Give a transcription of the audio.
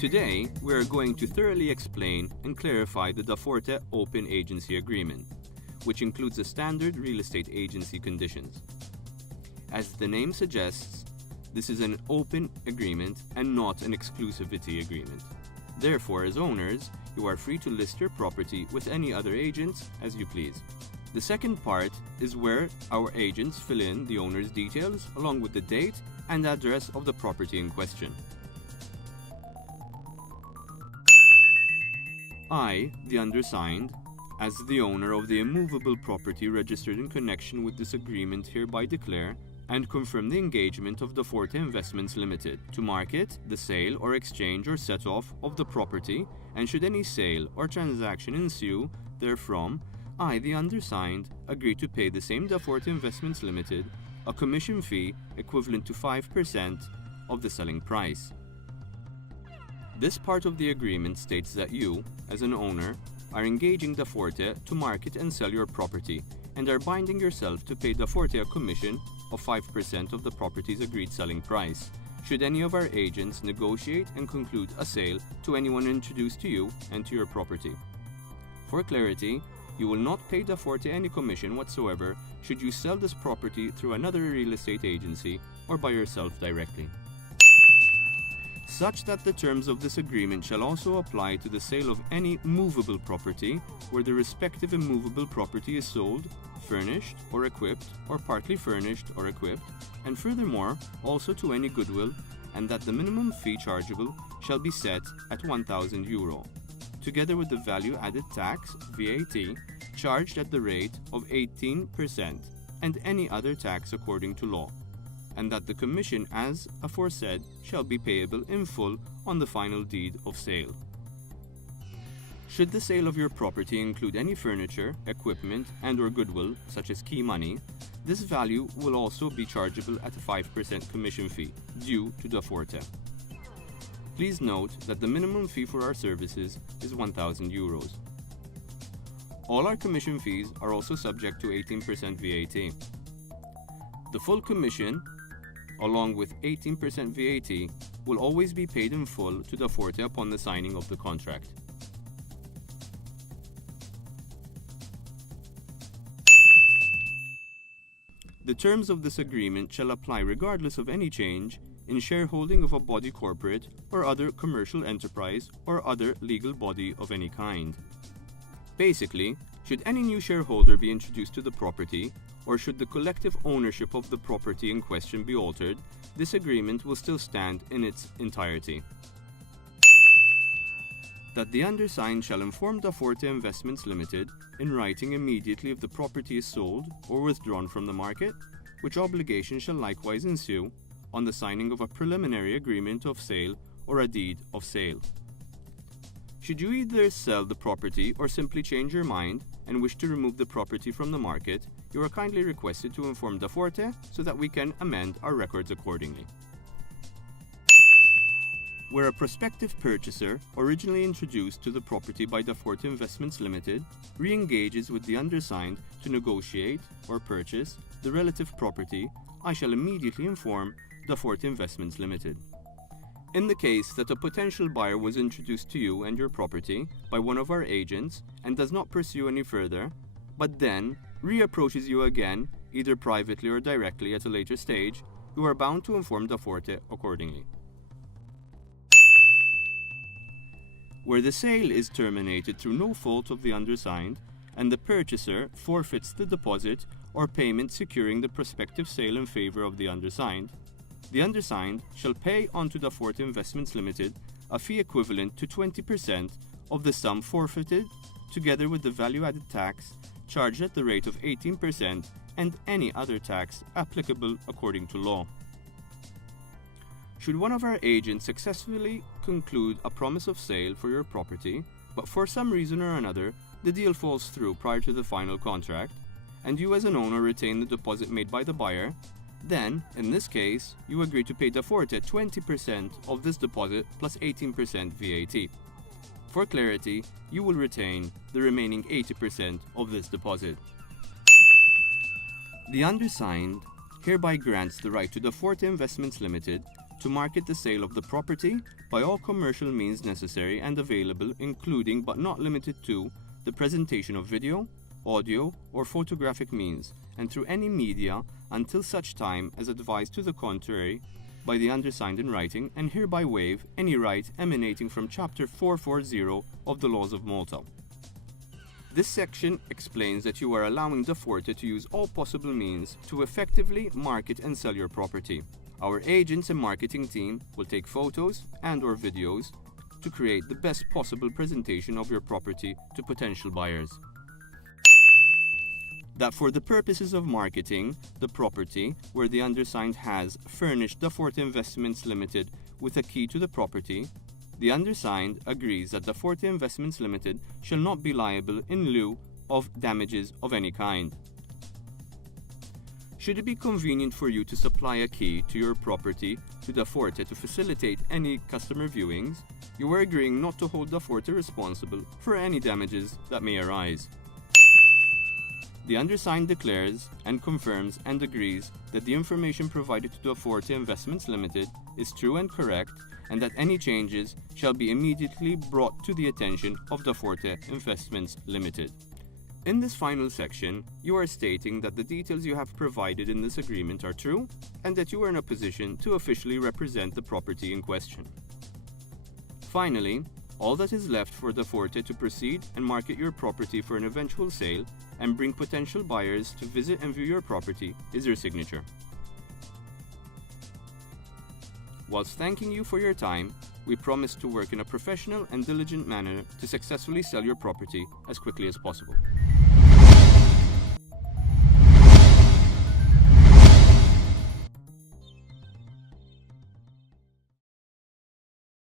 Today, we are going to thoroughly explain and clarify the Daforte Open Agency Agreement, which includes the standard real estate agency conditions. As the name suggests, this is an open agreement and not an exclusivity agreement. Therefore, as owners, you are free to list your property with any other agents as you please. The second part is where our agents fill in the owner's details along with the date and address of the property in question. I, the undersigned, as the owner of the immovable property registered in connection with this agreement, hereby declare and confirm the engagement of Daforte Investments Limited to market, the sale or exchange or set-off of the property, and should any sale or transaction ensue therefrom, I, the undersigned, agree to pay the same Daforte Investments Limited a commission fee equivalent to 5% of the selling price. This part of the agreement states that you, as an owner, are engaging Daforte to market and sell your property and are binding yourself to pay Daforte a commission of 5% of the property's agreed selling price, should any of our agents negotiate and conclude a sale to anyone introduced to you and to your property. For clarity, you will not pay Daforte any commission whatsoever should you sell this property through another real estate agency or by yourself directly. Such that the terms of this agreement shall also apply to the sale of any movable property where the respective immovable property is sold, furnished or equipped, or partly furnished or equipped, and furthermore also to any goodwill, and that the minimum fee chargeable shall be set at €1,000, together with the value added tax, VAT, charged at the rate of 18%, and any other tax according to law, and that the commission as aforesaid shall be payable in full on the final deed of sale. Should the sale of your property include any furniture, equipment, and/or goodwill, such as key money, this value will also be chargeable at a 5% commission fee due to Daforte. Please note that the minimum fee for our services is €1,000. All our commission fees are also subject to 18% VAT. The full commission, along with 18% VAT, will always be paid in full to Daforte upon the signing of the contract. The terms of this agreement shall apply regardless of any change in shareholding of a body corporate or other commercial enterprise or other legal body of any kind. Basically, should any new shareholder be introduced to the property, or should the collective ownership of the property in question be altered, this agreement will still stand in its entirety. That the undersigned shall inform Daforte Investments Limited in writing immediately if the property is sold or withdrawn from the market, which obligation shall likewise ensue on the signing of a preliminary agreement of sale or a deed of sale. Should you either sell the property or simply change your mind and wish to remove the property from the market, you are kindly requested to inform Daforte so that we can amend our records accordingly. Where a prospective purchaser, originally introduced to the property by Daforte Investments Limited, re-engages with the undersigned to negotiate or purchase the relative property, I shall immediately inform Daforte Investments Limited. In the case that a potential buyer was introduced to you and your property by one of our agents and does not pursue any further, but then reapproaches you again, either privately or directly at a later stage, you are bound to inform Daforte accordingly. Where the sale is terminated through no fault of the undersigned, and the purchaser forfeits the deposit or payment securing the prospective sale in favor of the undersigned shall pay onto Daforte Investments Limited a fee equivalent to 20% of the sum forfeited, together with the value-added tax charged at the rate of 18% and any other tax applicable according to law. Should one of our agents successfully conclude a promise of sale for your property, but for some reason or another the deal falls through prior to the final contract, and you as an owner retain the deposit made by the buyer, then, in this case, you agree to pay Daforte 20% of this deposit plus 18% VAT. For clarity, you will retain the remaining 80% of this deposit. The undersigned hereby grants the right to Daforte Investments Limited to market the sale of the property by all commercial means necessary and available, including but not limited to the presentation of video, audio, or photographic means, and through any media until such time as advised to the contrary by the undersigned in writing, and hereby waive any right emanating from Chapter 440 of the Laws of Malta. This section explains that you are allowing Daforte to use all possible means to effectively market and sell your property. Our agents and marketing team will take photos and/or videos to create the best possible presentation of your property to potential buyers. That for the purposes of marketing the property where the undersigned has furnished Daforte Investments Limited with a key to the property, the undersigned agrees that Daforte Investments Limited shall not be liable in lieu of damages of any kind. Should it be convenient for you to supply a key to your property to Daforte to facilitate any customer viewings, you are agreeing not to hold Daforte responsible for any damages that may arise. The undersigned declares and confirms and agrees that the information provided to Daforte Investments Limited is true and correct, and that any changes shall be immediately brought to the attention of Daforte Investments Limited. In this final section, you are stating that the details you have provided in this agreement are true and that you are in a position to officially represent the property in question. Finally, all that is left for Daforte to proceed and market your property for an eventual sale and bring potential buyers to visit and view your property is your signature. Whilst thanking you for your time, we promise to work in a professional and diligent manner to successfully sell your property as quickly as possible.